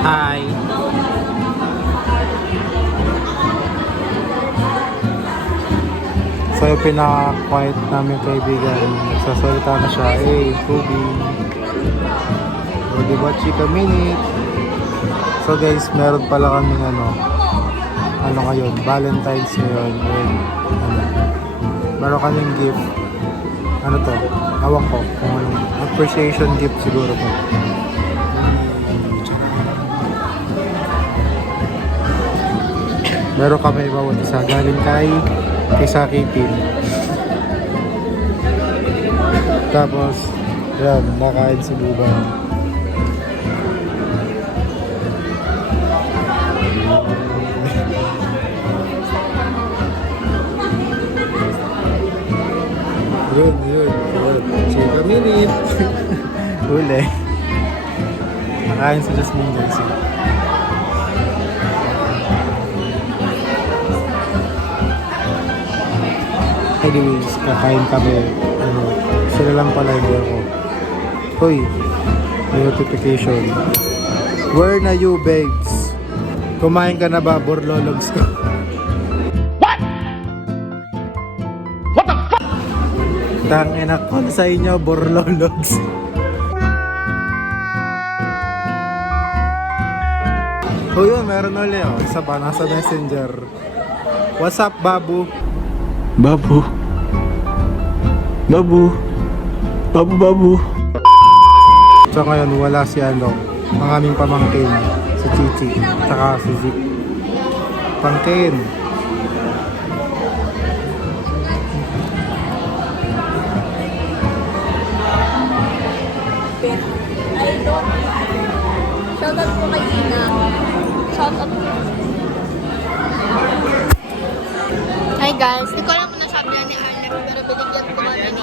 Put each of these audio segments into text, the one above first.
Hi. So yung pinaka-quiet namin kaibigan, nagsasalita na siya, hey, Ruby. O diba, chika minute. So guys, meron pala kaming ano ngayon, Valentine's ngayon. And, meron kaming gift. Ano to? Awang ko. Kung anong appreciation gift siguro to. Meron kami bawat isa. Galing kay Saki Team. Tapos, yan, nakain si Buban. Yun. Chika minute. Uli. Nakain si Jasmine guys. Anyways, kakain kami. Sila lang pala, hindi ako. Hoy, may notification. Where na you, babes? Kumain ka na ba, borlologs ko? Tangina ko sa inyo, borlologs. O yun, meron ulit oh. Isa pa, nasa messenger. What's up, Babu? Babu. So ngayon, wala si ang aming pamangkin. Si Chichi, tsaka si Zik. Pangkin. Shoutout po kay Ina. Shoutout po. Hi guys, hindi ko alam kung nasabi na ni Alex, pero binigyan ko kami ni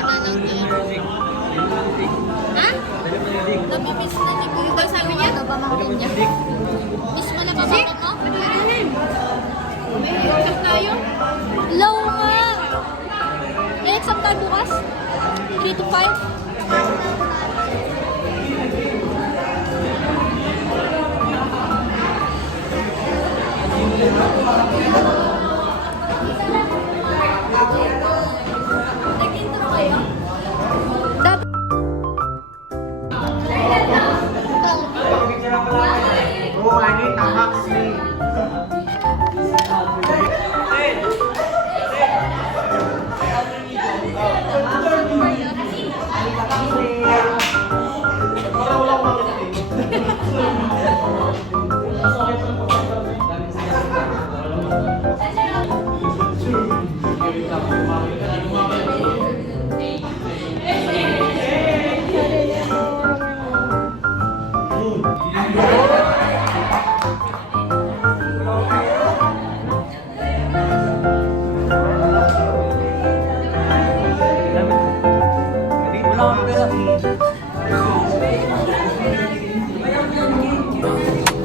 Ana ng game. Ha? Nabimiss na ni Buyo. Ikaw sabi niya? Ito pamangkin niya. Miss mo na pamangkin mo? May exam tayo? Low nga! May exam tayo bukas? 3 to 5? Nag-intro kayo? Dapat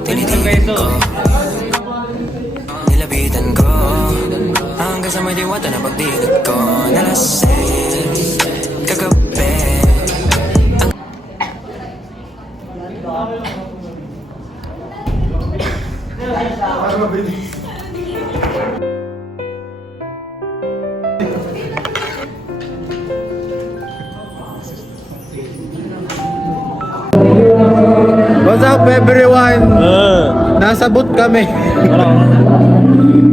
Tinitingnan ko, nilapitan ko, hanggang sa may diwata na pagdinig ko. Nalasing, kagabi. What's up everyone? Nasa boot kami.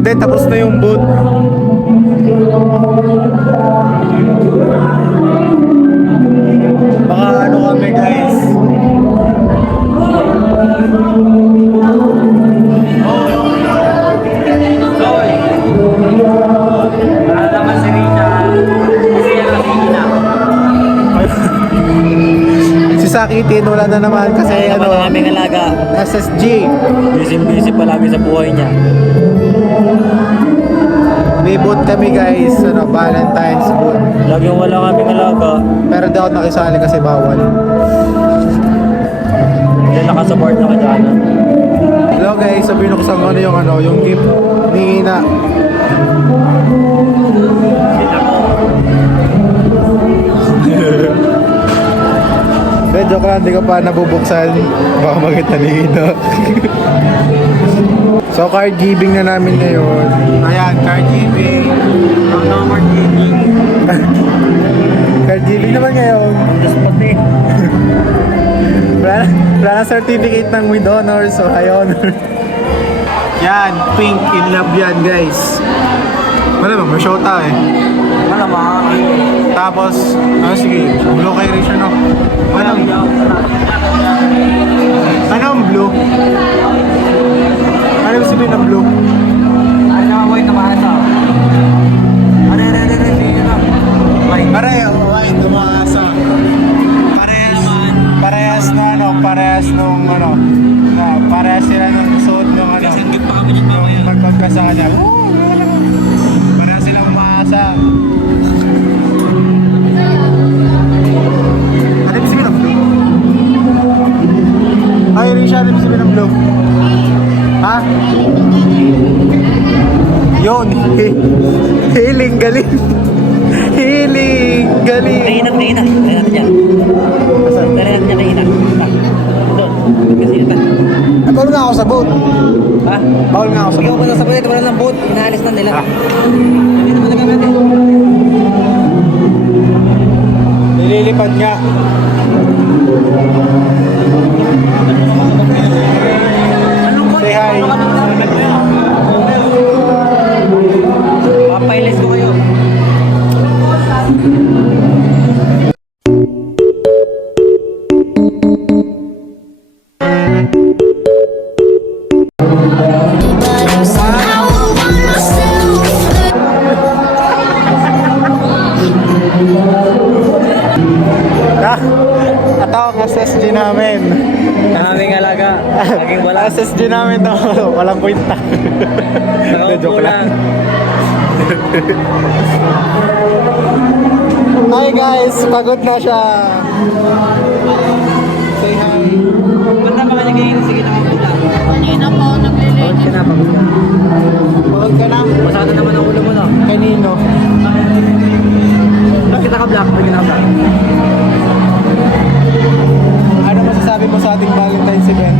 Hindi, tapos na yung boot. Baka ano kami guys. Si Sakitin wala na naman kasi Wala kaming alaga. SSG. Busy palagi sa buhay niya. May boot kami guys, Valentine's boot. Laging wala kaming alaga. Pero di ako nakisali kasi bawal. Hindi nakasupport na ka dyan. Hello guys, sabihin ko sa yung gift ni Ina. Hindi, joke lang, di ko pa nabubuksan. Baka magtalino. So, card giving na namin ngayon. Ayan, card giving. Card giving. Card giving naman ngayon. Just pati. Wala na certificate ng with honors or high honor. Yan, pink in love yan, guys. Malamang, may shota eh. Malamang. Tapos, sige, blue kay Risha, no? Ano ang blue? Ano yung sabihin ng blue? Ano na white na maasa? Ano? Pareho, white, tumaasa. Parehas na ano, parehas nung ano, na parehas sila nung suot nung ano. Sanggit pa kami dyan mamaya. Mag-podcast sa kanya. Parehas silang umaasa. Ano yung sabihin ng blue? Ay, Risha, ano yung sabihin ng blue? Ha? Yun, healing, galing. Healing, galing. Kaina. Dali natin dyan. Dali natin dyan, kaina. Doon. Kasi ito. Bawal nga ako sa boat. Ha? Bawal nga ako sa Ikaw boat. pa sa sabulit, wala ng boat. Inaalis na nila. Hindi naman nagamit eh. Nililipad nga. Say hi. Papailis ko kayo. Ito ang SSG namin. Aming alaga. Laging wala. SSG namin to. Walang kwenta. Joke lang. Hi guys, pagod na siya. Say hi. Banda ba kanya kayo? Sige naman po lang. Kanina pa ako naglilinis. Pagod ka na, pagod ka. Pagod ka na? Masado naman ang ulo mo no? Kanino? Bakit naka-black? Bakit naka-black? Ano masasabi mo sa ating Valentine's event?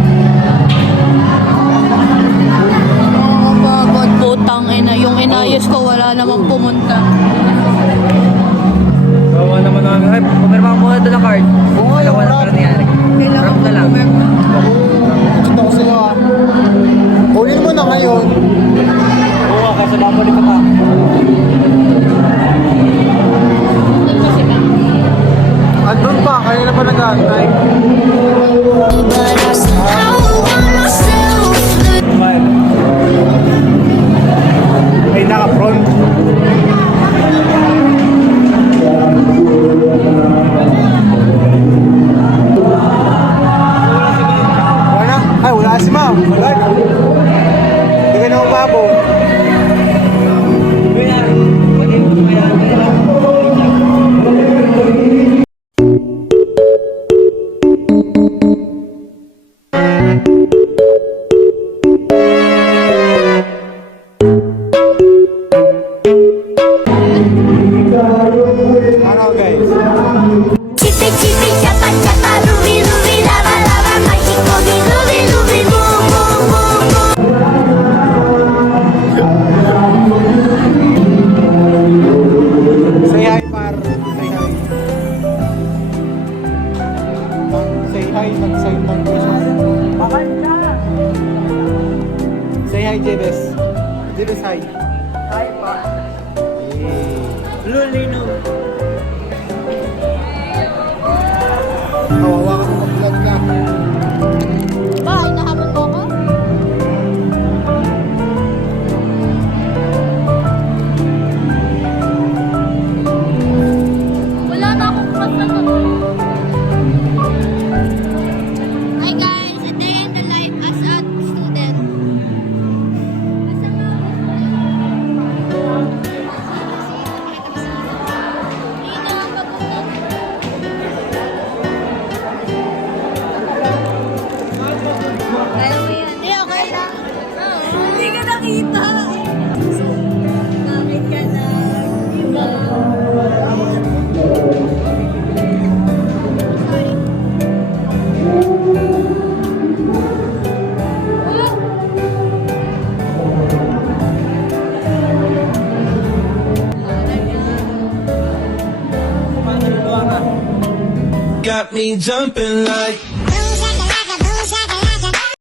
Oo, pagod, putang ina. Yung inayos ko, wala namang pumunta. Bawa naman namin. Ay, pumirma ka muna doon ng card. Oo, Alam ko na parang nangyari. Kailangan Rap ko na lang. pumirma. Gusto ko sa'yo ah. Kunin mo na ngayon. Oo, kasi babalik ka pa. Doon kasi ba? Andun pa, kanina pa nag-aantay. Ay, naka-front. Wala na? Ay, wala si ma'am. Wala na. Hindi ka na umabot. Kaya, pwede mo kaya. Ano guys? Chipi chipi chapa chapa rubi rubi lava lava mágico mi rubi rubi mu mu mu mu. Say hi, par. Say hi. Say hi, nag-sign lang ko siya. Say hi, Jebes. Jebes, hi. Hi pa. Lulino. Kawawa ka mag-vlog ka. Ba, hinahamon mo ako? Wala na akong cross na to. Hi guys, a day in the life as a student. Hindi na ang pagpunta. Got me jumping like